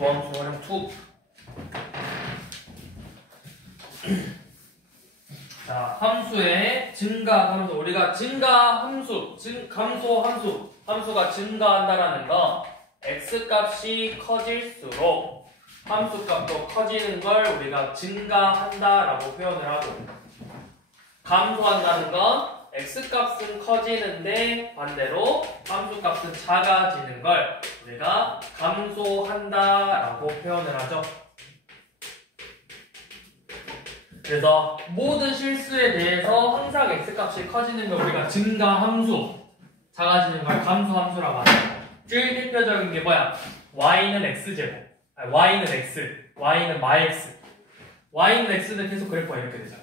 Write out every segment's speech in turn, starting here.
도함수 활용 2. 자, 함수의 증가 함수. 우리가 증가 함수, 감소 함수, 함수가 증가한다라는 거 x값이 커질수록 함수값도 커지는 걸 우리가 증가한다라고 표현을 하고, 감소한다는 건 x값은 커지는데 반대로 함수값은 작아지는 걸 우리가 감소한다라고 표현을 하죠. 그래서 모든 실수에 대해서 항상 x값이 커지는 걸 우리가 증가함수, 작아지는 걸 감소함수라고 하죠. 제일 대표적인 게 뭐야? y는 x제곱, y는 x, y는 마x. y는 x는 계속 그래프가 이렇게 되잖아.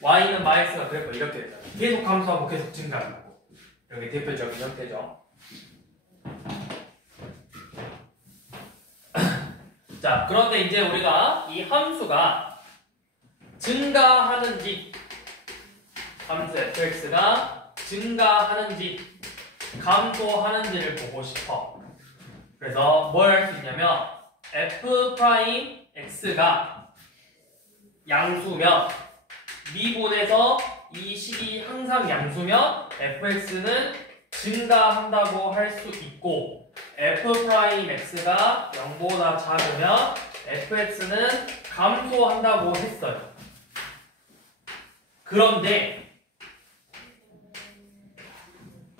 y는 마x가 그래프가 이렇게 되잖아. 계속 감소하고 계속 증가하고. 여기 대표적인 형태죠. 자, 그런데 이제 우리가 이 함수가 증가하는지, 함수 fx가 증가하는지 감소하는지를 보고 싶어. 그래서 뭘 할 수 있냐면 f'x가 양수면 미분에서 이 식이 항상 양수면 fx는 증가한다고 할 수 있고, f'x가 0보다 작으면 fx는 감소한다고 했어요. 그런데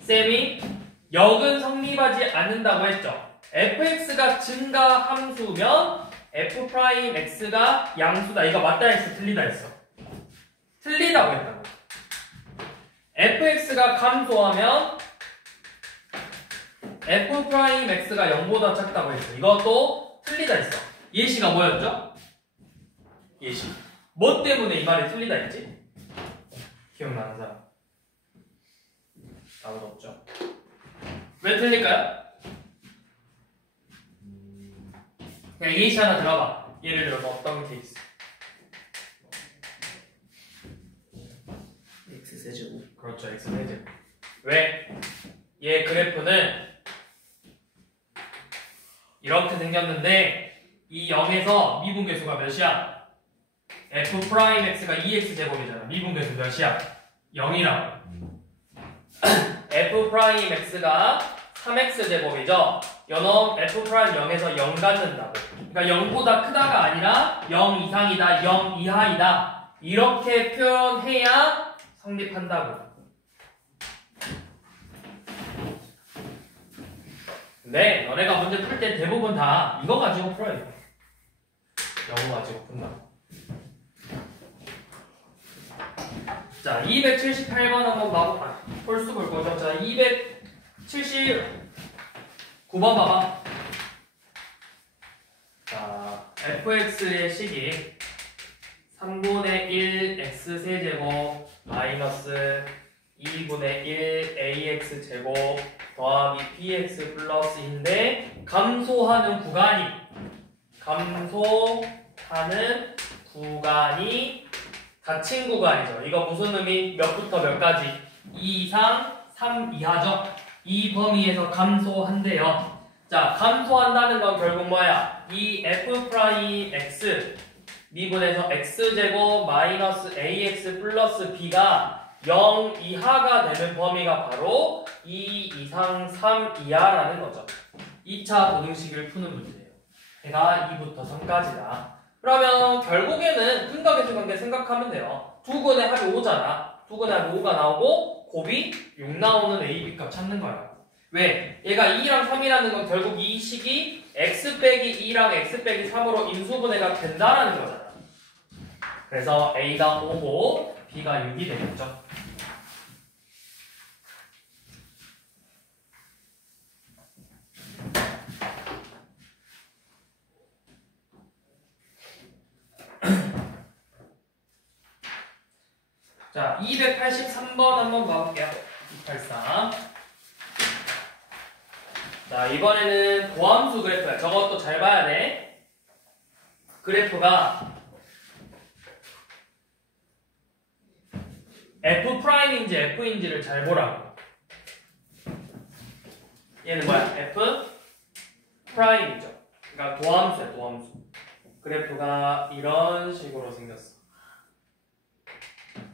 쌤이 역은 성립하지 않는다고 했죠. fx가 증가함수면 f'x가 양수다. 이거 맞다 했어, 틀리다 했어? 틀리다고 했다고. fx가 감소하면 f'x가 0보다 작다고 했어. 이것도 틀리다 했어. 예시가 뭐였죠? 예시. 뭐 때문에 이 말이 틀리다 했지? 기억나는 사람? 아무도 없죠? 왜 틀릴까요? 그냥 예시 하나 들어봐. 예를 들어서 어떤 케이스? x세제곱. 그렇죠, x세제곱. 왜? 얘 그래프는 이렇게 생겼는데 이 0에서 미분계수가 몇이야? f'x가 2x제곱이잖아. 미분계수 몇이야? 0이라고. f'x가 3x제곱이죠. 요놈 f'0에서 0 갖는다고. 그러니까 0보다 크다가 아니라 0 이상이다, 0 이하이다. 이렇게 표현해야 성립한다고. 근데 너네가 문제 풀 때 대부분 다 이거 가지고 풀어야 돼. 영어 가지고 푼다고. 자, 278번 한번 봐봐. 홀수 볼 거죠. 자, 279번 봐봐. 자, fx의 식이 3분의 1 x세제곱 마이너스 2분의 1 ax제곱 더하기 bx 플러스인데 감소하는 구간이 닫힌 구간이죠. 이거 무슨 의미? 몇부터 몇까지? 2 이상 3 이하죠. 이 범위에서 감소한대요. 자, 감소한다는 건 결국 뭐야? 이 f'x 미분에서 x제곱 마이너스 ax 플러스 b가 0 이하가 되는 범위가 바로 2 이상 3 이하라는 거죠. 2차 고등식을 푸는 문제예요. 해가 2부터 3까지다. 그러면 결국에는 근과 계수 관계 생각하면 돼요. 두 근의 합이 5잖아. 두 근의 합이 5가 나오고 곱이 6 나오는 a, b 값 찾는 거야. 왜? 얘가 2랑 3이라는 건 결국 이 식이 x 빼기 2랑 x 빼기 3으로 인수분해가 된다라는 거잖아. 그래서 a가 5고 b가 6이 되겠죠. 자, 283번 한번 봐볼게요. 283. 자, 이번에는 고함수 그래프야. 저것도 잘 봐야 돼. 그래프가 F'인지 F인지를 잘 보라고. 얘는 뭐야? F'이죠. 그러니까 도함수야, 도함수. 그래프가 이런 식으로 생겼어.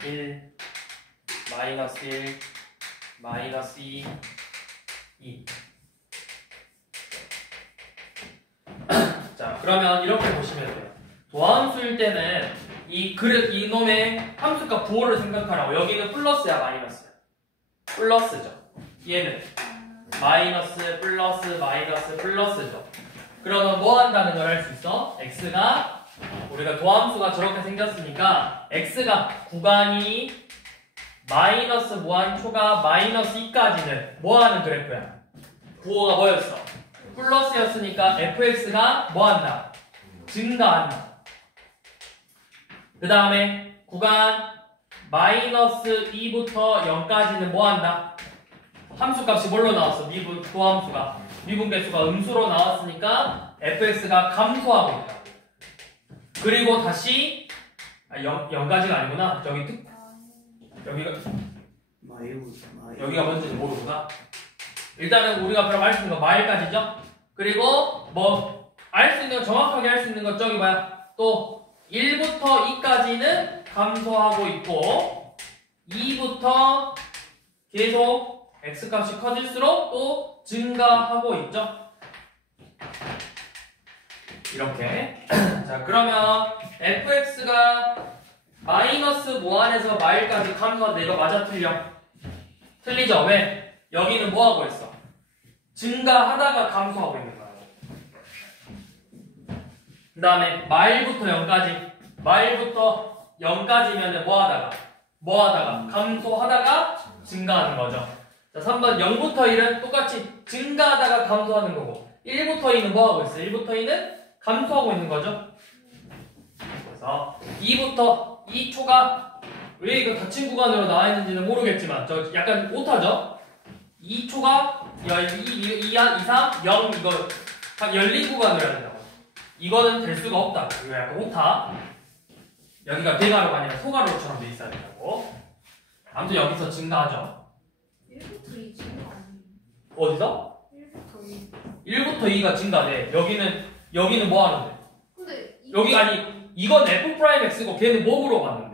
1, 마이너스 1, 마이너스 2, 2. 자, 그러면 이렇게 보시면 돼요. 도함수일 때는 이놈의 함수값 부호를 생각하라고. 여기는 플러스야, 마이너스야? 플러스죠. 얘는 마이너스, 플러스, 마이너스, 플러스죠. 그러면 뭐 한다는 걸 알 수 있어? x가, 우리가 도함수가 저렇게 생겼으니까 x가 구간이 마이너스 무한 초가 마이너스 2까지는 뭐 하는 그래프야? 부호가 뭐였어? 플러스였으니까 fx가 뭐 한다? 증가한다. 그 다음에 구간 마이너스 2부터 0까지는 뭐 한다? 함수값이 뭘로 나왔어? 도함수가. 미분계수가 음수로 나왔으니까 fx가 감소하고 있다. 그리고 다시 0까지가 아니구나. 여기가 뭔지는 모르구나. 일단은 우리가 그럼 알 수 있는 거 마일까지죠. 그리고 뭐 알 수 있는 거, 정확하게 알 수 있는 거 저기 뭐야? 또 1부터 2까지는 감소하고 있고 2부터 계속 x값이 커질수록 또 증가하고 있죠. 이렇게. 자, 그러면 fx가 마이너스 무한에서 마일까지 감소한다. 이거 맞아, 틀려? 틀리죠? 왜? 여기는 뭐 하고 있어? 증가하다가 감소하고 있는 거야. 그 다음에 마일부터 0까지. 마일부터 0까지면은 뭐 하다가 감소하다가 증가하는 거죠. 자, 3번 0부터 1은 똑같이 증가하다가 감소하는 거고 1부터 2는 뭐 하고 있어요? 1부터 2는 감소하고 있는 거죠. 그래서 2부터 2초가 왜 이거 닫힌 구간으로 나와 있는지는 모르겠지만 저 약간 오타죠? 2초가 2, 3, 0 이거 열린 구간으로 해야 된다고. 이거는 될 수가 없다. 이거 약간 오타. 여기가 대가로가 아니라 소가로처럼 돼 있어야 된다고. 아무튼 여기서 증가하죠. 1부터 2 증가 아니에요? 어디서? 1부터 2. 1부터 2가 증가돼. 여기는 뭐 하는데? 근데 여기 아니 이건 f'x고 걔는 뭐 물어봤는데?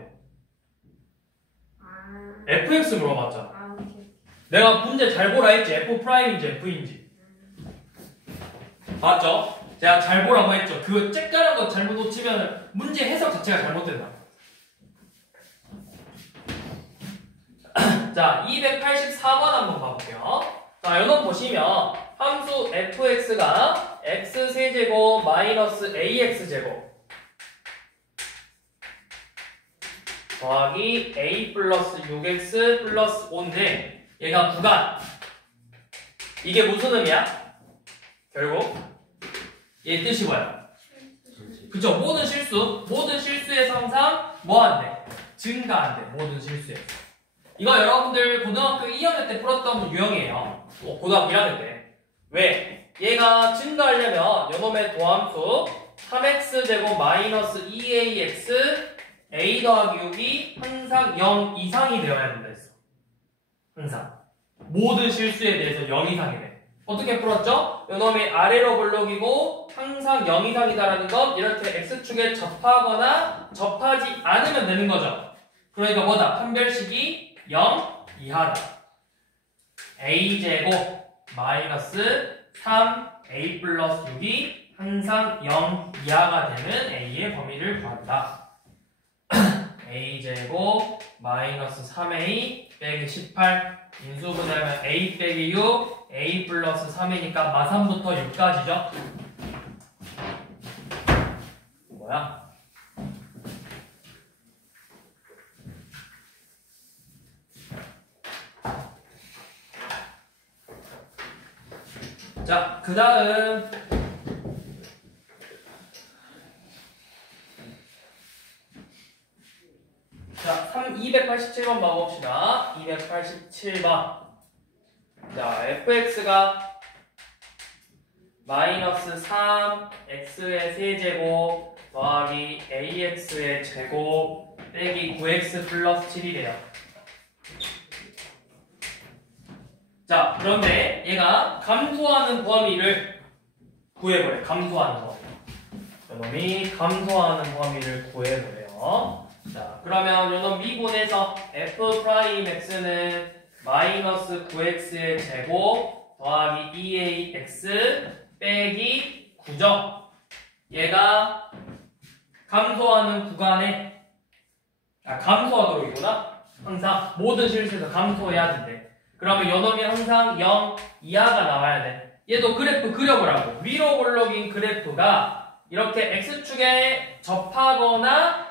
fx 물어봤잖아. 오케이. 내가 문제 잘 보라 했지. f'인지 f인지. 맞죠? 제가 잘 보라고 했죠. 그 쬐까란 거 잘못 놓치면 문제 해석 자체가 잘못된다. 자, 284번 한번 봐볼게요. 자, 요놈 보시면 함수 fx가 x세제곱 마이너스 ax제곱 더하기 a 플러스 6x 플러스 5인데 얘가 구간. 이게 무슨 의미야? 결국 얘 뜻이 뭐야? 그쵸? 모든 실수에서 항상 뭐 한대? 증가한대. 모든 실수에서. 이거 여러분들 고등학교 2학년 때 풀었던 유형이에요. 고등학교 1학년 때. 왜? 얘가 증가하려면 요놈의 도함수 3x제곱 마이너스 2ax a 더하기 6이 항상 0 이상이 되어야 된다 했어. 항상. 모든 실수에 대해서 0 이상이 돼. 어떻게 풀었죠? 요놈이 아래로 블록이고 항상 0 이상이다라는 건 이렇게 x축에 접하거나 접하지 않으면 되는 거죠. 그러니까 뭐다? 판별식이 0 이하다. a제곱 마이너스 3a 플러스 6이 항상 0 이하가 되는 a의 범위를 구한다. a제곱 마이너스 3a 빼기 18 인수분해하면 a 빼기 6 a 플러스 3이니까 마3부터 6까지죠. 뭐야? 자, 그 다음 자, 287번 봐봅시다. 287번. 자, fx가 마이너스 3x의 세제곱 더하기 ax의 제곱 빼기 9x 플러스 7이래요. 자, 그런데 얘가 감소하는 범위를 구해보래. 감소하는 범위. 요놈이 감소하는 범위를 구해보래요. 자, 그러면 요놈 미분에서 f'x는 마이너스 9x의 제곱 더하기 2ax 빼기 9죠. 얘가 감소하는 구간에 감소하도록이구나. 항상 모든 실수에서 감소해야 된대. 그러면 요놈이 항상 0 이하가 나와야 돼. 얘도 그래프 그려보라고. 위로 올라긴 그래프가 이렇게 x축에 접하거나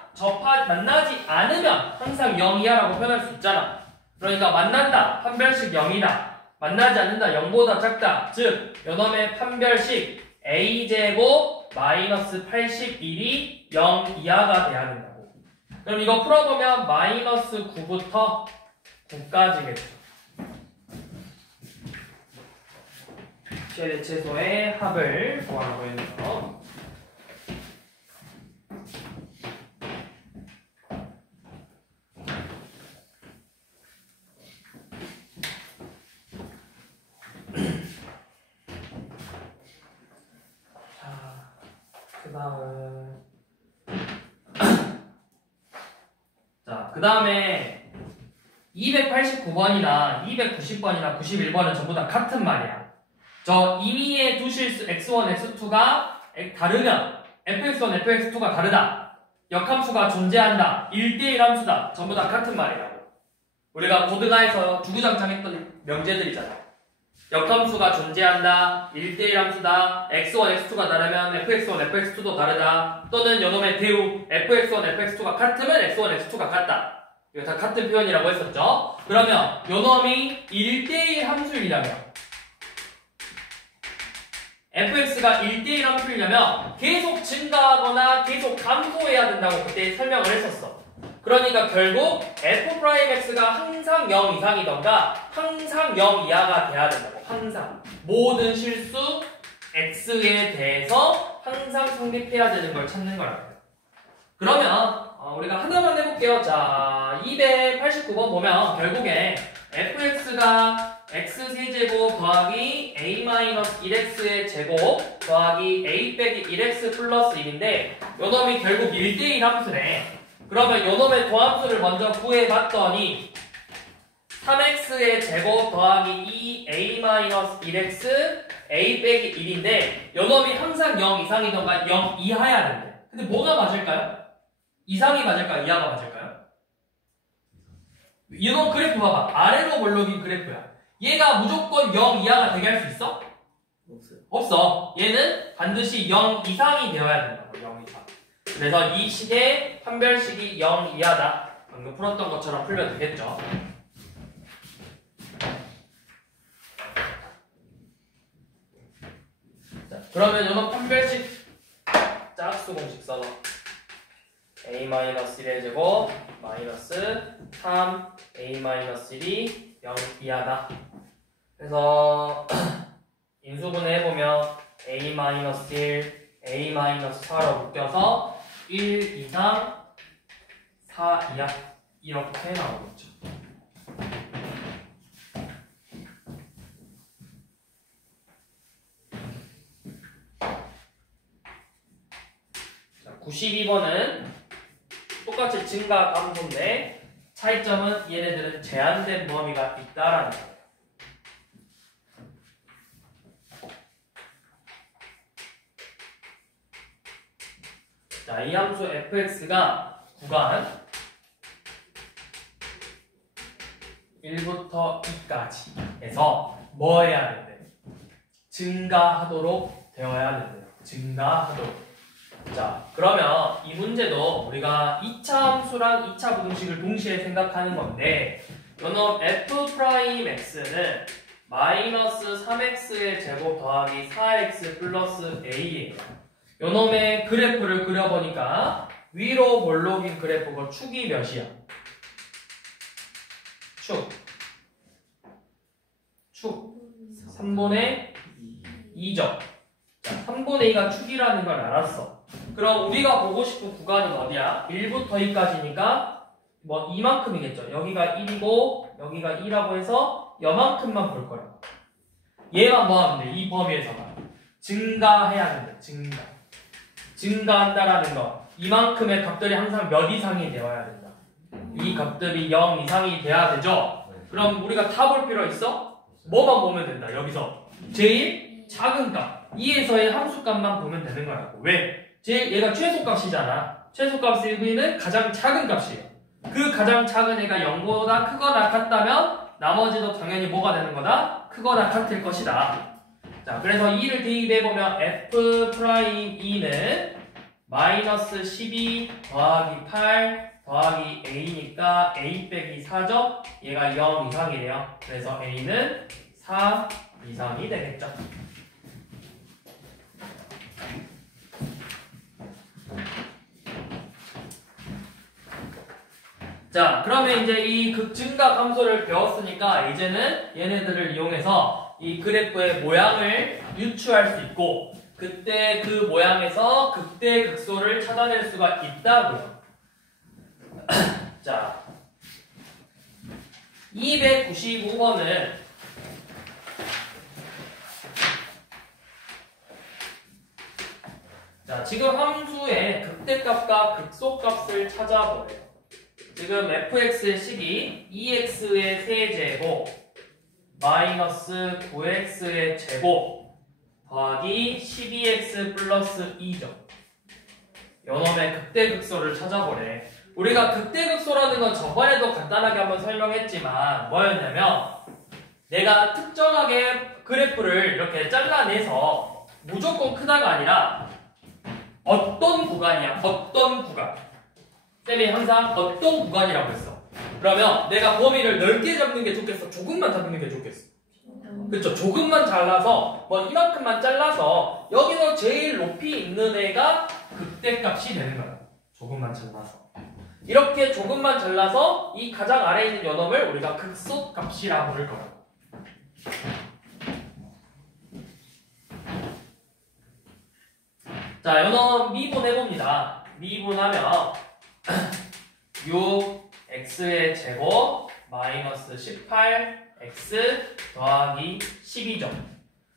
만나지 않으면 항상 0 이하라고 표현할 수 있잖아. 그러니까 만난다, 판별식 0이다. 만나지 않는다, 0보다 작다. 즉, 요놈의 판별식 a제곱 마이너스 81이 0 이하가 돼야 된다고. 그럼 이거 풀어보면 마이너스 9부터 9까지겠죠. 최대 최소의 합을 구하라고 했네요. 그 다음에 289번이나 290번이나 91번은 전부 다 같은 말이야. 저 임의의 두 실수 x1, x2가 다르면 fx1, fx2가 다르다. 역함수가 존재한다. 1대1 함수다. 전부 다 같은 말이라고. 우리가 고등학에서 주구장창 했던 명제들이잖아. 역함수가 존재한다. 1대1 함수다. x1, x2가 다르면 fx1, fx2도 다르다. 또는 요놈의 대우 fx1, fx2가 같으면 x1, x2가 같다. 이거 다 같은 표현이라고 했었죠. 그러면 요놈이 1대1 함수이려면 fx가 1대1 함수이려면 계속 증가하거나 계속 감소해야 된다고 그때 설명을 했었어. 그러니까 결국 f'x가 항상 0 이상이던가 항상 0 이하가 돼야 된다고. 항상 모든 실수 x에 대해서 항상 성립해야 되는 걸 찾는 거라고요. 그러면 우리가 하나만 해볼게요. 자, 289번 보면 결국에 fx가 x세제곱 더하기 a-1x의 제곱 더하기 a 빼기 1x 플러스 1인데 요놈이 결국 1대1 함수네. 그러면 요놈의 도함수를 먼저 구해봤더니 3x의 제곱 더하기 2a-1x a 빼기 1인데 요놈이 항상 0 이상이던가 0 이하야 된대. 근데 뭐가 맞을까요? 이상이 맞을까요? 이하가 맞을까요? 이놈 그래프 봐봐. 아래로 몰록인 그래프야. 얘가 무조건 0 이하가 되게 할 수 있어? 없어요. 없어. 얘는 반드시 0 이상이 되어야 된다고. 0 이상. 그래서 이 식의 판별식이 0 이하다. 방금 풀었던 것처럼 풀면 되겠죠. 자, 그러면 이런 판별식 짝수 공식 써서 a-1의 제곱 마이너스 3a-1이 0 이하다. 그래서 인수분해 해보면 a-1, a-4로 묶여서 1 이상 4 이하 이렇게 나오겠죠. 자, 92번은 똑같이 증가 감소인데 차이점은 얘네들은 제한된 범위가 있다라는 거예요. 자, 이 함수 fx가 구간 1부터 2까지에서 뭐 해야 된대? 증가하도록 되어야 된대요. 증가하도록. 자, 그러면 이 문제도 우리가 2차 함수랑 2차 부등식을 동시에 생각하는 건데 요놈 f'x는 마이너스 3x의 제곱 더하기 4x 플러스 a예요. 요놈의 그래프를 그려보니까 위로 몰록인 그래프가 축이 몇이야? 축 3분의 2죠. 자, 3분의 2가 축이라는 걸 알았어. 그럼 우리가 보고 싶은 구간은 어디야? 1부터 2까지니까 뭐 이만큼이겠죠. 여기가 1이고 여기가 2라고 해서 여만큼만 볼 거야. 얘만 뭐 하면 돼? 이 범위에서만. 증가해야 된다. 증가한다라는 거. 이만큼의 값들이 항상 몇 이상이 되어야 된다. 이 값들이 0 이상이 돼야 되죠. 그럼 우리가 다 볼 필요 있어? 뭐만 보면 된다. 여기서 제일 작은 값 2에서의 함수값만 보면 되는 거라고. 왜? 제일 얘가 최소값이잖아. 최소값의 의미는 가장 작은 값이에요. 그 가장 작은 애가 0보다 크거나 같다면 나머지도 당연히 뭐가 되는 거다? 크거나 같을 것이다. 자, 그래서 2를 대입해보면 F'E는 마이너스 12 더하기 8 더하기 A니까 A 빼기 4죠? 얘가 0 이상이래요. 그래서 A는 4 이상이 되겠죠. 자, 그러면 이제 이 극증가 함수를 배웠으니까 이제는 얘네들을 이용해서 이 그래프의 모양을 유추할 수 있고 그때 그 모양에서 극대 극소를 찾아낼 수가 있다고요. 자, 295번은 자, 지금 함수의 극대값과 극소값을 찾아보래요. 지금 fx의 식이 2x의 세제곱 마이너스 9x의 제곱 더하기 12x 플러스 2죠. 요놈의 극대극소를 찾아보래. 우리가 극대극소라는 건 저번에도 간단하게 한번 설명했지만 뭐였냐면 내가 특정하게 그래프를 이렇게 잘라내서 무조건 크다가 아니라 어떤 구간이야. 어떤 구간. 쌤이 항상 어떤 구간이라고 했어. 그러면 내가 범위를 넓게 잡는 게 좋겠어? 조금만 잡는 게 좋겠어? 그쵸? 조금만 잘라서 뭐 이만큼만 잘라서 여기서 제일 높이 있는 애가 극대값이 되는 거야. 조금만 잘라서. 이렇게 조금만 잘라서 이 가장 아래에 있는 요놈을 우리가 극소값이라고 부를 거라고. 자, 요놈 미분해봅니다. 미분하면 6x의 제곱 마이너스 18x 더하기 12죠.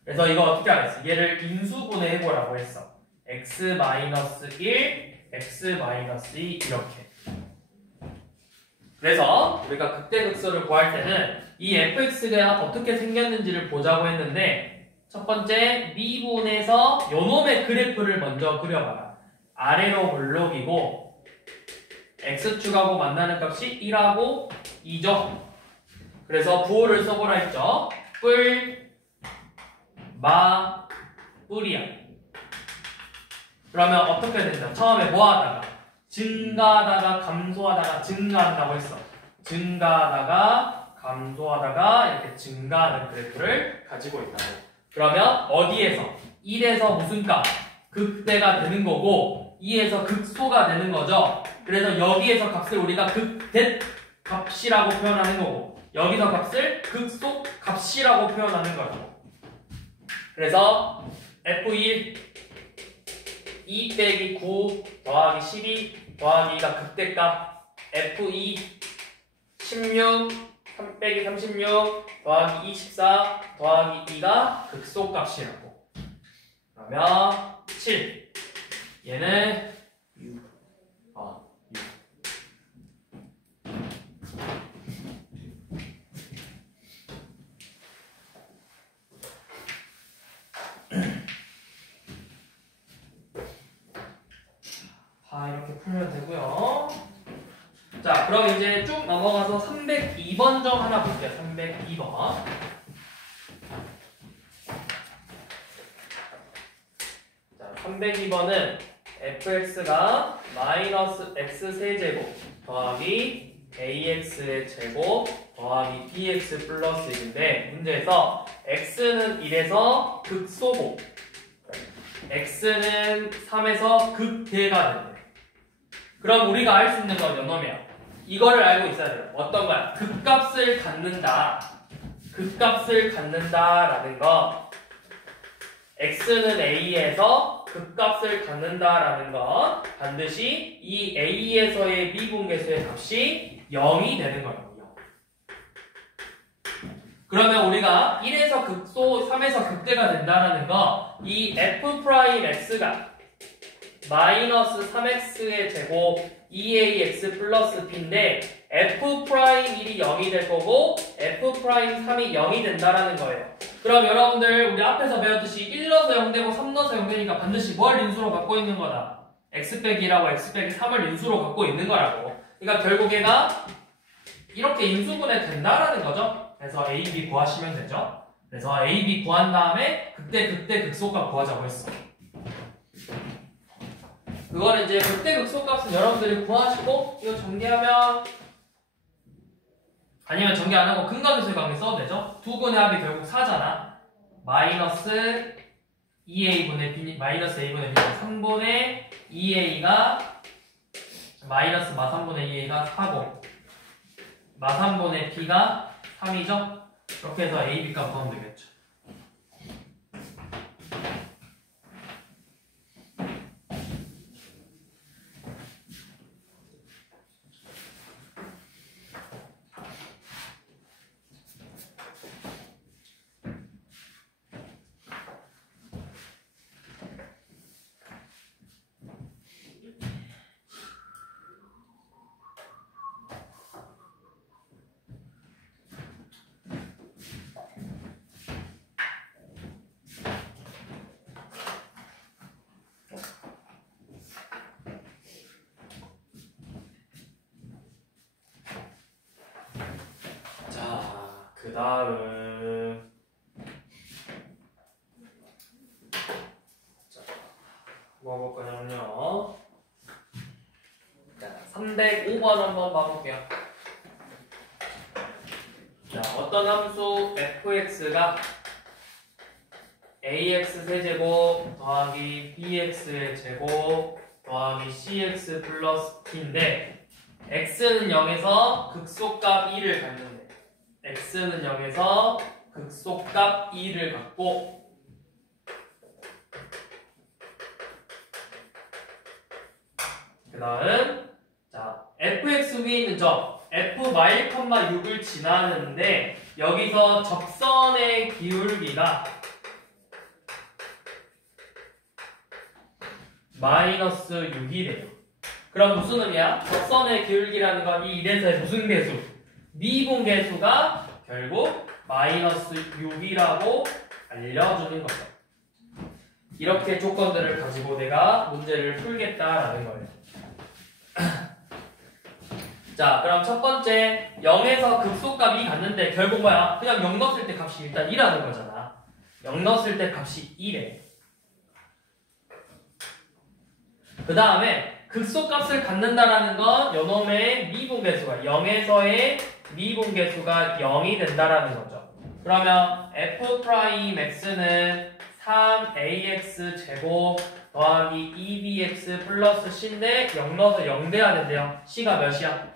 그래서 이거 어떻게 하겠어? 얘를 인수분해 해보라고 했어. x 마이너스 1, x 마이너스 2 이렇게. 그래서 우리가 극대극소를 구할 때는 이 fx가 어떻게 생겼는지를 보자고 했는데 첫 번째 미분해서 요놈의 그래프를 먼저 그려봐라. 아래로 볼록이고 x축하고 만나는 값이 1하고 2죠. 그래서 부호를 써보라 했죠. 뿔, 마, 뿔이야. 그러면 어떻게 된다? 처음에 뭐 하다가? 증가하다가 감소하다가 증가한다고 했어. 증가하다가 감소하다가 이렇게 증가하는 그래프를 가지고 있다고. 그러면 어디에서? 1에서 무슨 값? 극대가 되는 거고 2에서 극소가 되는 거죠. 그래서 여기에서 값을 우리가 극대 값이라고 표현하는 거고 여기서 값을 극소 값이라고 표현하는 거죠. 그래서 F1 2 빼기 9 더하기 12 더하기가 극대값 F2 16 3 빼기 36 더하기 24 더하기 2가 극소값이라고. 그러면 7 얘는 6 이렇게 풀면 되고요. 자, 그럼 이제 쭉 넘어가서 302번 점 하나 볼게요. 302번. 자, 302번은 fx가 마이너스 x 세제곱 더하기 ax의 제곱 더하기 bx 플러스 1인데 문제에서 x는 1에서 극소고 x는 3에서 극대가 된대. 그럼 우리가 알 수 있는 건 요놈이야. 이거를 알고 있어야 돼요. 어떤 거야? 극값을 갖는다. 극값을 갖는다라는 건 x는 a에서 극값을 갖는다라는 건 반드시 이 a에서의 미분계수의 값이 0이 되는 거예요. 그러면 우리가 1에서 극소, 3에서 극대가 된다라는 거, 이 f'x가 마이너스 3x의 제곱 2ax 플러스 b인데 f'1이 0이 될 거고 f'3이 0이 된다라는 거예요. 그럼 여러분들 우리 앞에서 배웠듯이 1 넣어서 0 되고 3 넣어서 0 되니까 반드시 뭘 인수로 갖고 있는 거다. x 빼기 2라고 x 빼기 3을 인수로 갖고 있는 거라고. 그러니까 결국 얘가 이렇게 인수분해 된다라는 거죠. 그래서 a, b 구하시면 되죠. 그래서 a, b 구한 다음에 극대, 극소값 구하자고 했어. 그거는 이제 극대, 극소값은 여러분들이 구하시고 이거 전개하면 아니면 전개 안 하고 근각인수의 관계 써도 되죠. 두 분의 합이 결국 4잖아. 마이너스 2a분의 b, 마이너스 a분의 b 3분의 2a가 마이너스 마3분의 2a가 4고 마3분의 b가 3이죠. 이렇게 해서 a, b 값 구하면 되겠죠. 그 다음 자, 뭐 볼 거냐면요. 자, 305번 한번 봐볼게요. 자, 어떤 함수 fx가 ax 세제곱 더하기 bx의 제곱 더하기 cx 플러스 t인데 x는 0에서 극소값 2를 갖는데 x는 0에서 극소값 2를 갖고 그 다음 자 fx 위에 있는 점 f-6을 지나는데 여기서 접선의 기울기가 마이너스 6이래요. 그럼 무슨 의미야? 접선의 기울기라는 건 이 1에서의 무슨 계수? 미분계수가 결국 마이너스 6이라고 알려주는 거죠. 이렇게 조건들을 가지고 내가 문제를 풀겠다라는 거예요. 자, 그럼 첫 번째 0에서 극소값이 갔는데 결국 뭐야? 그냥 0 넣었을 때 값이 일단 2라는 거잖아. 0 넣었을 때 값이 2래. 그 다음에 극소값을 갖는다라는 건 요놈의 미분계수가 0에서의 미분계수가 0이 된다라는 거죠. 그러면 f'x는 3ax 제곱 더하기 2bx 플러스 c인데 0 넣어서 0 돼야 된대요. c가 몇이야?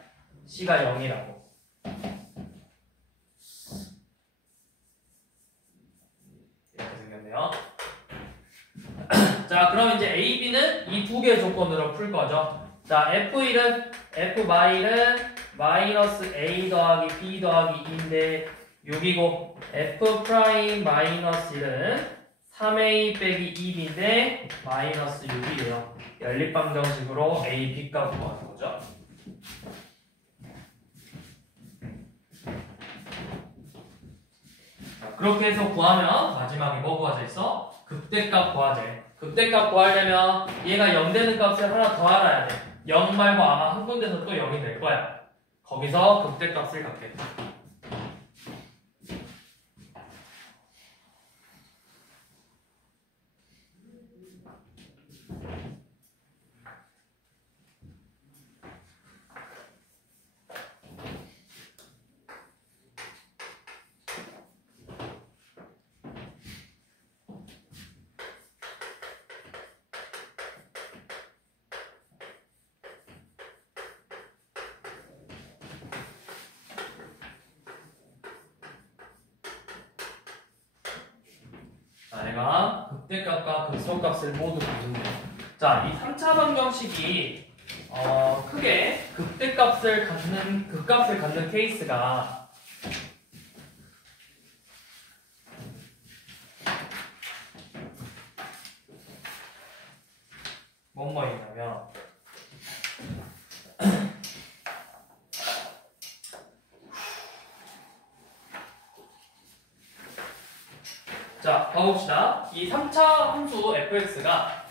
c가 0이라고. 이렇게 생겼네요. 자, 그럼 이제 A, B는 이 두 개의 조건으로 풀 거죠. 자, F1은 마이너스 A 더하기 B 더하기 2인데 6이고 F' 마이너스 1은 3A 빼기 2B인데 마이너스 6이에요. 연립방정식으로 A, B 값 구하는 거죠. 자, 그렇게 해서 구하면 마지막에 뭐 구하자 있어? 극대값 구하재. 극대값 구하려면 얘가 0 되는 값을 하나 더 알아야 돼. 0 말고 아마 한 군데서 또 0이 될 거야. 거기서 극대값을 갖겠다. 내가 극대값과 극소값을 모두 가진다. 자, 이 3차 방정식이 크게 극값을 갖는 케이스가 뭐뭐이냐면 자, 봐봅시다. 이 3차 함수 fx가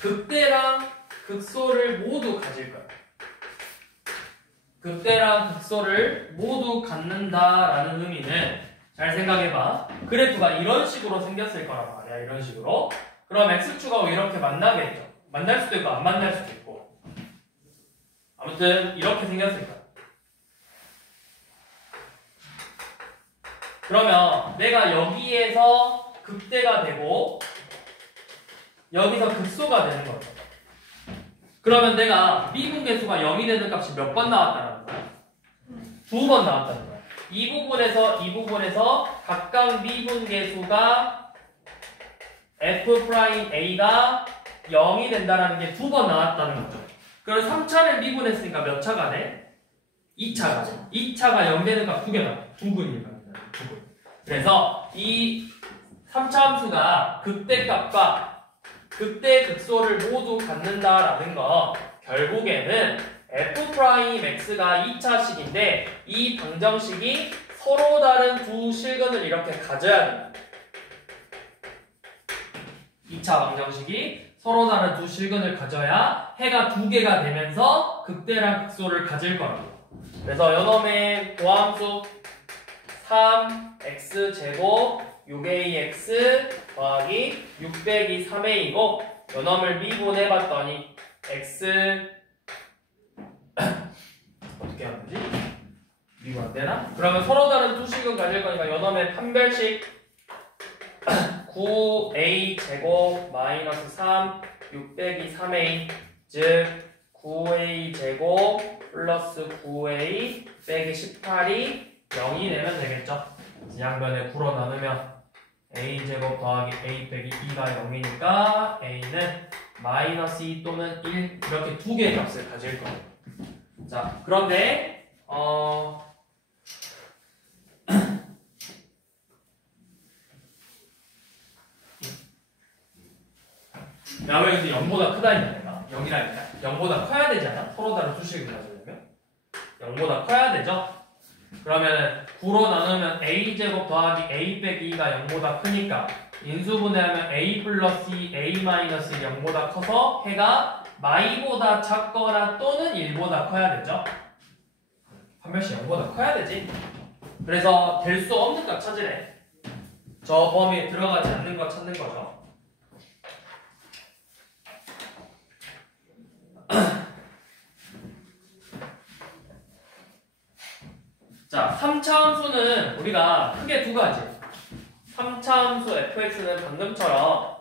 극대랑 극소를 모두 가질 거야. 극대랑 극소를 모두 갖는다라는 의미는 잘 생각해봐. 그래프가 이런 식으로 생겼을 거란 말이야. 이런 식으로. 그럼 x축하고 이렇게 만나겠죠. 만날 수도 있고 안 만날 수도 있고. 아무튼 이렇게 생겼을 거야. 그러면 내가 여기에서 극대가 되고 여기서 극소가 되는 거죠. 그러면 내가 미분계수가 0이 되는 값이 몇 번 나왔다는 거야? 2번 나왔다는 거야. 이 부분에서 각각 미분계수가 f'a가 0이 된다는 게 2번 나왔다는 거죠. 그럼 3차를 미분했으니까 몇 차가 돼? 2차가 돼. 2차가 0 되는 값 2개 나와. 2근이 나옵니다. 2근. 그래서 이 3차 함수가 극대값과 극대 극소를 모두 갖는다라는 거 결국에는 f'x가 2차식인데 이 방정식이 서로 다른 두 실근을 이렇게 가져야 된다. 2차 방정식이 서로 다른 두 실근을 가져야 해가 두 개가 되면서 극대랑 극소를 가질 거라고. 그래서 요놈의 도함수 3x제곱 6ax 더하기 6 빼기 3a이고 요놈을 미분해봤더니 x 어떻게 하면 되지? 미분 안 되나? 그러면 서로 다른 두 식은 가질 거니까 요놈의 판별식 9a 제곱 마이너스 3 6 빼기 3a 즉 9a 제곱 플러스 9a 빼기 18이 0이 되면 되겠죠? 양변에 9로 나누면 a제곱 더하기 a 빼기 2가 0이니까 a는 마이너스 2 또는 1 이렇게 두 개의 값을 가질 거예요. 자, 그런데 야, 왜 근데 0보다 크다 했냐 내가? 0이라니까? 0보다 커야 되지 않아? 서로 다른 수식을 가지려면? 0보다 커야 되죠? 그러면 9로 나누면 a제곱 더하기 a 빼기 2가 0보다 크니까 인수분해하면 a 플러스 2, a 마이너스 0보다 커서 해가 마이보다 작거나 또는 1보다 커야 되죠? 판별식 0보다 커야 되지? 그래서 될 수 없는 값 찾으래. 저 범위에 들어가지 않는 거 찾는 거죠. 자, 3차 함수는 우리가 크게 두 가지. 3차 함수 fx는 방금처럼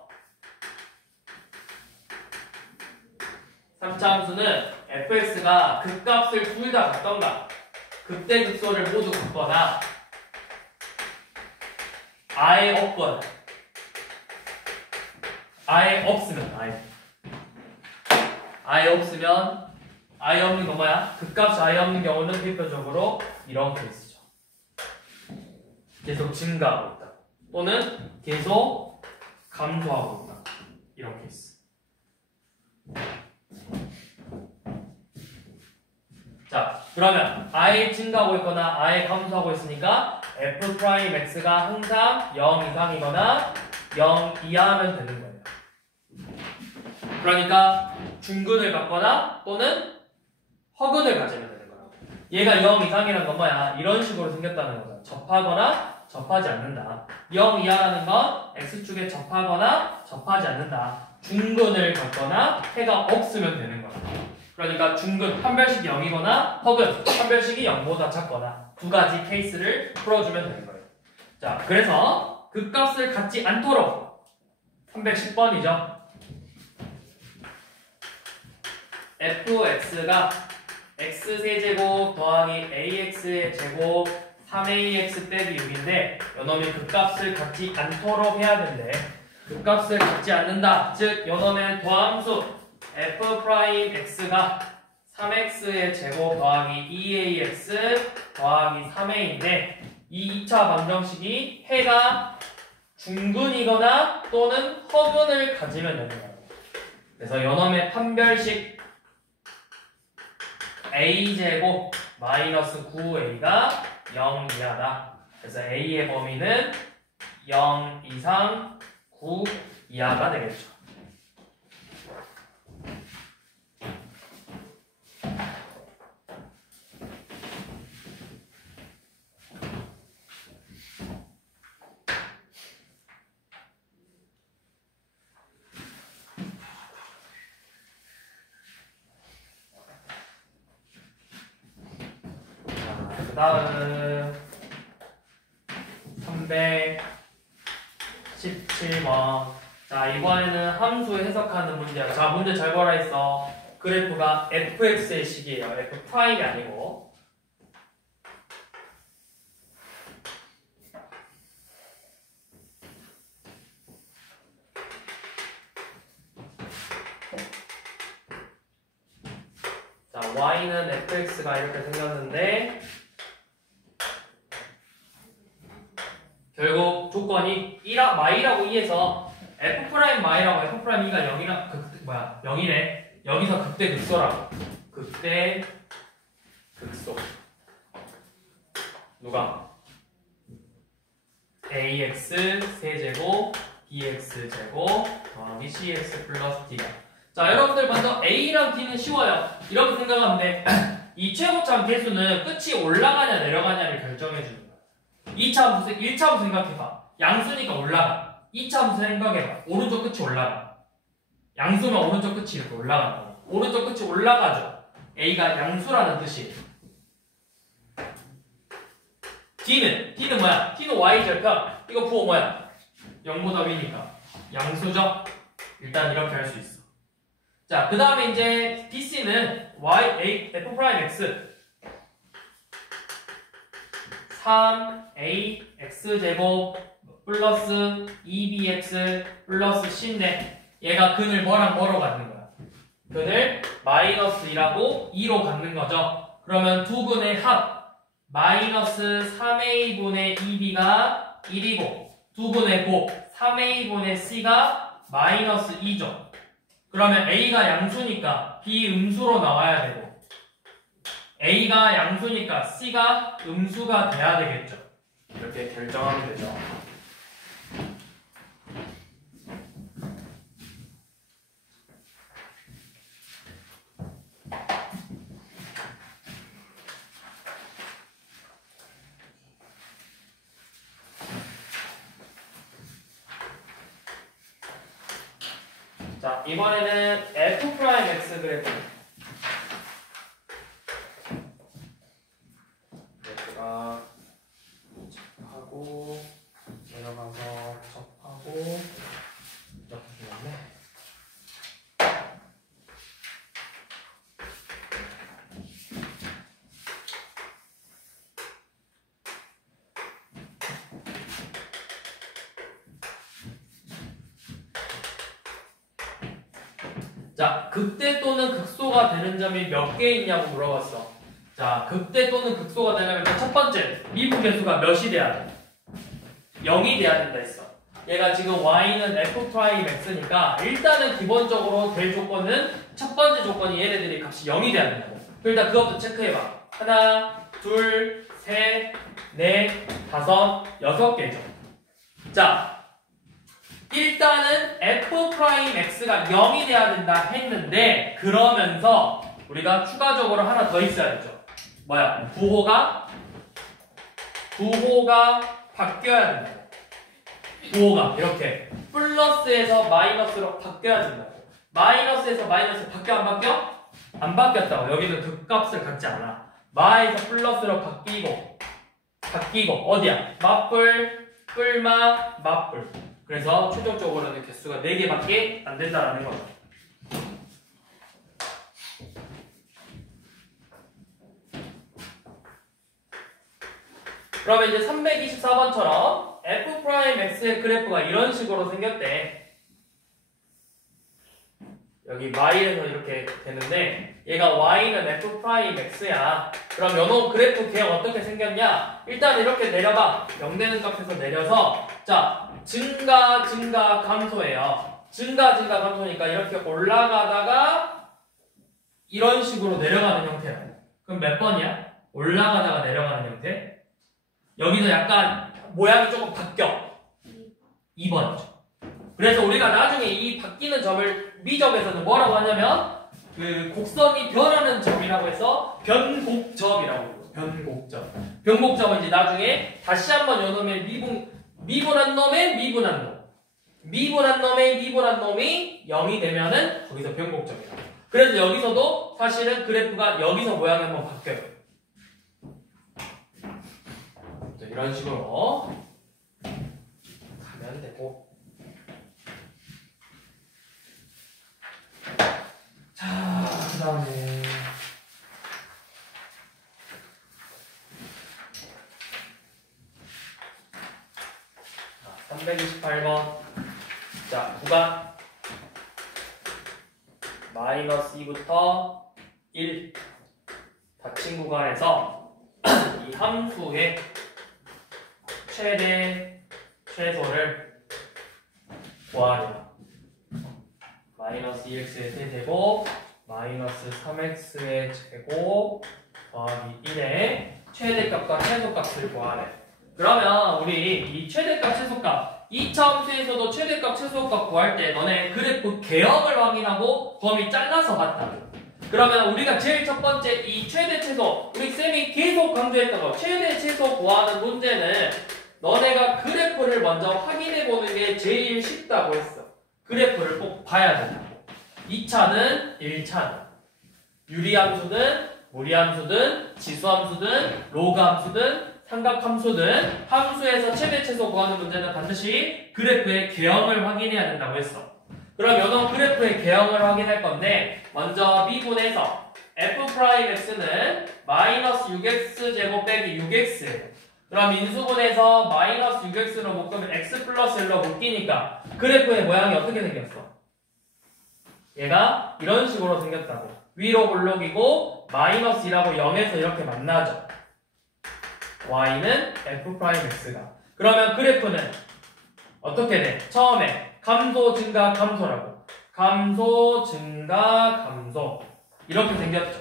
3차 함수는 fx가 극값을 둘 다 갖던가 극대 극소를 모두 갖거나 아예 없거나 아예 없으면 아예 없는 거 뭐야? 극값이 아예 없는 경우는 대표적으로 이런 케이스죠. 계속 증가하고 있다. 또는 계속 감소하고 있다. 이런 케이스. 자, 그러면 아예 증가하고 있거나 아예 감소하고 있으니까 f'x가 항상 0 이상이거나 0 이하면 되는 거예요. 그러니까 중근을 갖거나 또는 허근을 가지면 되는 거라고. 얘가 0 이상이라는 건 뭐야? 이런 식으로 생겼다는 거죠. 접하거나 접하지 않는다. 0 이하라는 건 x축에 접하거나 접하지 않는다. 중근을 갖거나 해가 없으면 되는 거야. 그러니까 중근, 판별식이 0이거나 허근, 판별식이 0보다 작거나 두 가지 케이스를 풀어주면 되는 거예요. 자, 그래서 그 값을 갖지 않도록 310번이죠. fx가 x세제곱 더하기 ax의 제곱 3ax 빼기 6인데 요놈이 그 값을 갖지 않도록 해야 된대. 그 값을 갖지 않는다. 즉 요놈의 도함수 f'x가 3x의 제곱 더하기 2ax 더하기 3a인데 이 2차 방정식이 해가 중근이거나 또는 허근을 가지면 되는 거예요. 그래서 요놈의 판별식 a제곱 마이너스 9a가 0 이하다. 그래서 a의 범위는 0 이상 9 이하가 되겠죠. 그 다음 317번. 자, 이번에는 함수 해석하는 문제야. 자, 문제 잘 보라 했어. 그래프가 fx의 식이에요. f 프라임이 아니고. 자, y는 fx가 이렇게 생겼는데 결국 조건이 y라고 2에서 f 프라임 y라고 f 프라임 2가 0이라 0이래. 여기서 극대 극소라고. 극대 극소. 누가? ax 세제곱 bx 제곱 더하기 cx 플러스 d가. 자, 여러분들 먼저 a랑 d는 쉬워요. 이렇게 생각하면 돼. 이 최고점 개수는 끝이 올라가냐 내려가냐를 결정해 주는 거야. 1차 함수 생각해봐. 양수니까 올라가. 2차 함수 생각해봐. 오른쪽 끝이 올라가. 양수면 오른쪽 끝이 이렇게 올라간다. 오른쪽 끝이 올라가죠. a가 양수라는 뜻이에요. d는 뭐야? d는 y절편. 이거 부호 뭐야? 0보다 위니까 양수죠. 일단 이렇게 할 수 있어. 자, 그 다음에 이제 bc는 f'(x) 3ax 제곱 플러스 2bx 플러스 c인데 얘가 근을 뭐랑 뭐로 갖는 거야? 근을 마이너스 2라고 2로 갖는 거죠. 그러면 두 근의 합 마이너스 3a분의 2b가 1이고 두 근의 곱 3a분의 c가 마이너스 2죠. 그러면 a가 양수니까 b 음수로 나와야 되고 a가 양수니까 c가 음수가 돼야 되겠죠. 이렇게 결정하면 되죠. 자, 이번에는 f'(x) 그래프. 그래프가 접하고 내려가서 접하고 이렇게 되는데 자, 극대 또는 극소가 되는 점이 몇 개 있냐고 물어봤어. 자, 극대 또는 극소가 되려면 첫 번째, 미분계수가 몇이 돼야 돼? 0이 돼야 된다 했어. 얘가 지금 y는 f'(x'니까 일단은 기본적으로 될 조건은 첫 번째 조건이 얘네들이 값이 0이 돼야 된다고. 일단 그것도 체크해봐. 하나, 둘, 셋, 넷, 다섯, 6개죠. 자, 일단은 f'(x'가 0이 돼야 된다 했는데 그러면서 우리가 추가적으로 하나 더 있어야죠. 뭐야? 부호가 바뀌어야 된다고. 부호가 이렇게 플러스에서 마이너스로 바뀌어야 된다고. 마이너스에서 마이너스 바뀌어 안 바뀌어? 안 바뀌었다고. 여기는 극값을 갖지 않아. 마에서 플러스로 바뀌고 어디야? 맞불, 뿔마, 맞불. 그래서 최종적으로는 개수가 4개밖에 안 된다라는 거죠. 그러면 이제 324번처럼 f'(x'의 그래프가 이런 식으로 생겼대. 여기 y에서 이렇게 되는데 얘가 y는 f'(x'야. 그럼 요놈 그래프 걔 어떻게 생겼냐? 일단 이렇게 내려봐. 0 되는 값에서 내려서 자 증가 감소예요. 증가 감소니까 이렇게 올라가다가 이런 식으로 내려가는 형태야. 그럼 몇 번이야? 올라가다가 내려가는 형태. 여기서 약간 모양이 조금 바뀌어. 2번이죠. 그래서 우리가 나중에 이 바뀌는 점을 미적에서는 뭐라고 하냐면 그 곡선이 변하는 점이라고 해서 변곡점이라고 해요. 변곡점은 이제 나중에 다시 한번 요놈의 미분한 놈의 미분한 놈이 0이 되면은 거기서 변곡점이야. 그래서 여기서도 사실은 그래프가 여기서 모양이 한번 바뀌어요. 자, 이런 식으로 가면 되고. 자, 그 다음에 328번. 자, 구간 마이너스 2부터 1 닫힌 구간에서 이 함수의 최대 최소를 구하래요. 마이너스 2x의 세제곱 마이너스 3x의 제곱 더하기 1의 최대값과 최소값을 구하래. 그러면 우리 이 최대값 최소값 2차 함수에서도 최대값 최소값 구할 때 너네 그래프 개형을 확인하고 범위 잘라서 봤다고. 그러면 우리가 제일 첫 번째 이 최대 최소 우리 쌤이 계속 강조했던 거 최대 최소 구하는 문제는 너네가 그래프를 먼저 확인해 보는 게 제일 쉽다고 했어. 그래프를 꼭 봐야 된다고. 2차는 1차는 유리함수든 무리함수든 지수함수든 로그함수든 삼각함수든 함수에서 최대 최소 구하는 문제는 반드시 그래프의 개형을 확인해야 된다고 했어. 그럼 요놈 그래프의 개형을 확인할 건데 먼저 미분해서 f'x는 마이너스 6x 제곱 빼기 6x. 그럼 인수분해서 마이너스 6x로 묶으면 x 플러스 1로 묶이니까 그래프의 모양이 어떻게 생겼어? 얘가 이런 식으로 생겼다고. 위로 볼록이고 마이너스 1하고 0에서 이렇게 만나죠. y는 f'x가. 그러면 그래프는 어떻게 돼? 처음에 감소 증가 감소라고. 감소 증가 감소 이렇게 생겼죠.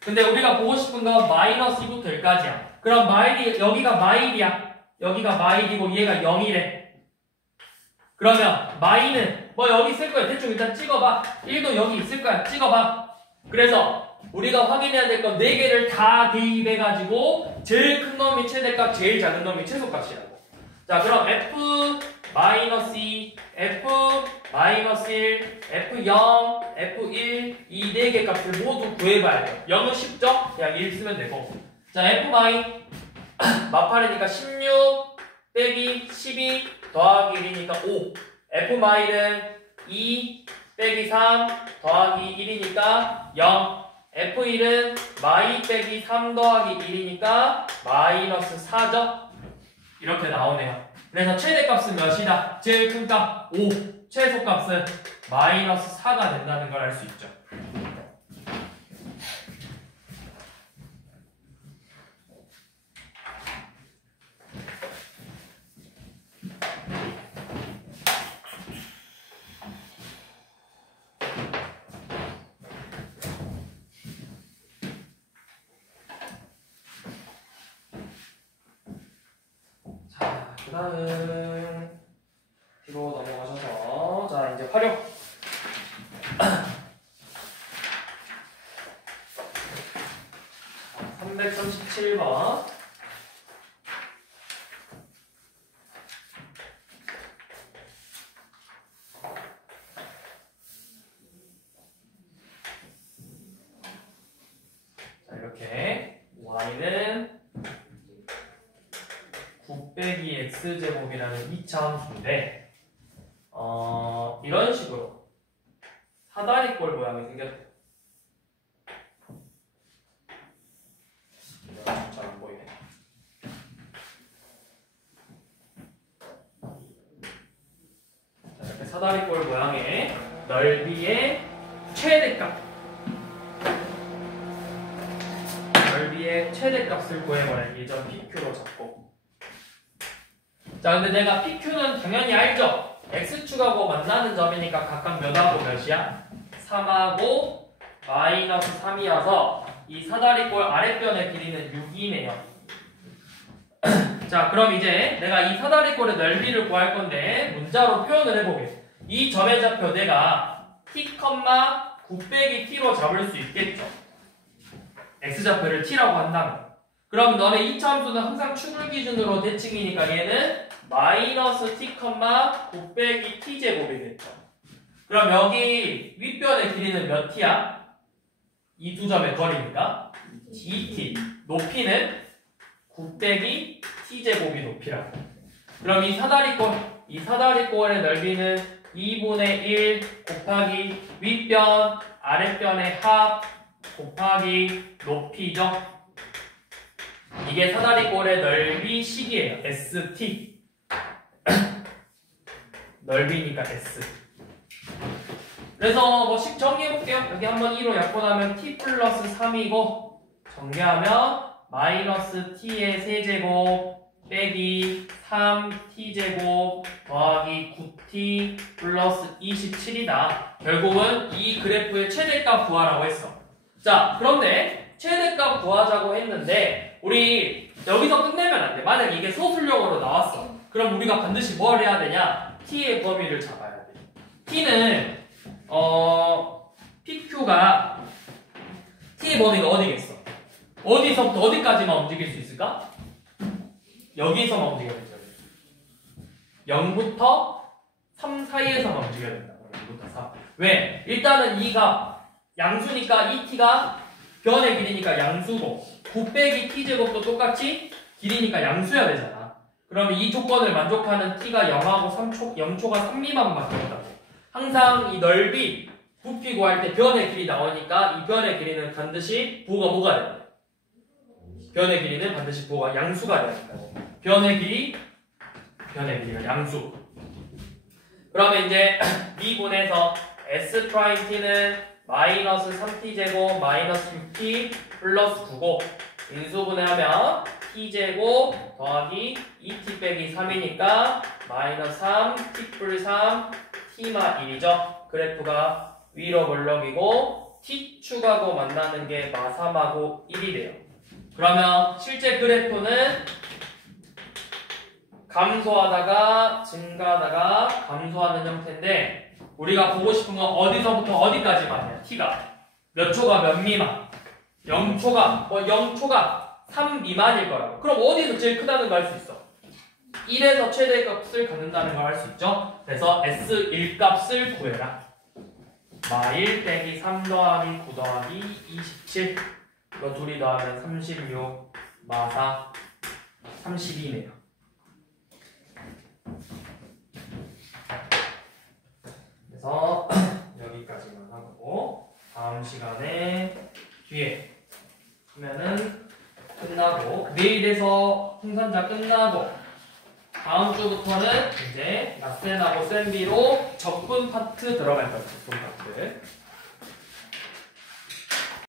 근데 우리가 보고 싶은 건 마이너스 2부터 1까지야. 그럼 여기가 마일이야. 여기가 마일이고 얘가 0이래. 그러면 마이는 뭐 여기 있을 거야. 대충 일단 찍어봐. 1도 여기 있을 거야. 찍어봐. 그래서 우리가 확인해야 될 건 4개를 다 대입해가지고 제일 큰 놈이 최대값, 제일 작은 놈이 최소값이라고. 자, 그럼 f-2, f-1, f0, f1 이 4개 값을 모두 구해봐야 돼요. 0은 쉽죠? 그냥 1 쓰면 되고. 자, f- 마팔이니까 16 빼기 12 더하기 1이니까 5. f-는 2 빼기 3 더하기 1이니까 0. f1은 마이 빼기 3 더하기 1이니까 마이너스 4죠? 이렇게 나오네요. 그래서 최대값은 몇이다? 제일 큰 값 5. 최소값은 마이너스 4가 된다는 걸 알 수 있죠. 그 다음 뒤로 넘어가셔서 자 이제 활용. 337번 자 이렇게 y는 9 빼기 x제곱이라는 2차 함수인데 이런 식으로 사다리꼴 모양이 생겼대요. 잘 안 보이네. 자, 이렇게 사다리꼴 모양의 최대값 넓이의 최대값을 구해버려야 예전 PQ로 잡고. 자, 근데 내가 PQ는 당연히 알죠? X축하고 만나는 점이니까 각각 몇하고 몇이야? 3하고 마이너스 3이어서 이 사다리꼴 아랫변의 길이는 6이네요. 자, 그럼 이제 내가 이 사다리꼴의 넓이를 구할 건데 문자로 표현을 해보게. 이 점의 좌표 내가 t, 곱빼기 t로 잡을 수 있겠죠. x좌표를 t라고 한다면. 그럼 너네 이차 함수는 항상 축을 기준으로 대칭이니까 얘는 마이너스 t, 곱빼기 t제곱이겠죠. 그럼 여기 윗변의 길이는 몇 t야? 이 두 점의 거리니까 2t. 높이는 곱빼기 t제곱이 높이라고. 그럼 이 사다리꼴의 넓이는 2분의 1 곱하기 윗변 아랫변의 합 곱하기 높이죠. 이게 사다리꼴의 넓이식이에요. ST. 넓이니까 S. 그래서 뭐 식 정리해볼게요. 여기 한번 2로 약분하면 t 플러스 3이고 정리하면 마이너스 t의 세제곱 빼기 3t제곱 더하기 9t 플러스 27이다. 결국은 이 그래프의 최대값 구하라고 했어. 자, 그런데 최대값 구하자고 했는데 우리 여기서 끝내면 안 돼. 만약 이게 소술용어로 나왔어. 그럼 우리가 반드시 뭘 해야 되냐? t의 범위를 잡아야 돼. t는 PQ가 t의 범위가 어디겠어? 어디서부터 어디까지만 움직일 수 있을까? 여기서만 움직여야 되죠. 0부터 3 사이에서만 움직여야 된다. 0부터 3. 왜? 일단은 2가 양수니까 이 t가 변의 길이니까 양수고 곱빼기 t제곱도 똑같이 길이니까 양수여야 되잖아. 그러면 이 조건을 만족하는 t가 0하고 0초가 3 미만밖에 없다고. 항상 이 넓이 부피 구할 때 변의 길이 나오니까 이 변의 길이는 반드시 뭐가 돼야 돼? 변의 길이는 반드시 양수가 돼야 된다고. 변의 길이가 양수. 그러면 이제 미분에서 S'T는 마이너스 3t제곱 마이너스 6t 플러스 9고 인수분해하면 t제곱 더하기 2t 빼기 3이니까 마이너스 3 t 풀 3 t마 1이죠. 그래프가 위로 물럭이고 t 축하고 만나는 게 마 3하고 1이래요. 그러면 실제 그래프는 감소하다가 증가하다가 감소하는 형태인데 우리가 보고 싶은 건 어디서부터 어디까지만이야. t가 몇 초가 몇 미만 0초가 3 미만일 거라고. 그럼 어디서 제일 크다는 걸 알 수 있어. 1에서 최대값을 갖는다는 걸 알 수 있죠. 그래서 S1 값을 구해라. 마 1 빼기 3 더하기 9 더하기 27 이거 둘이 더하면 36 마 4 32네요. 그래서 여기까지만 하고 다음 시간에 뒤에 하면은 끝나고 내일에서 풍선자 끝나고 다음 주부터는 이제 라센하고 센비로 적분 파트 들어갈 거예요. 적분 파트.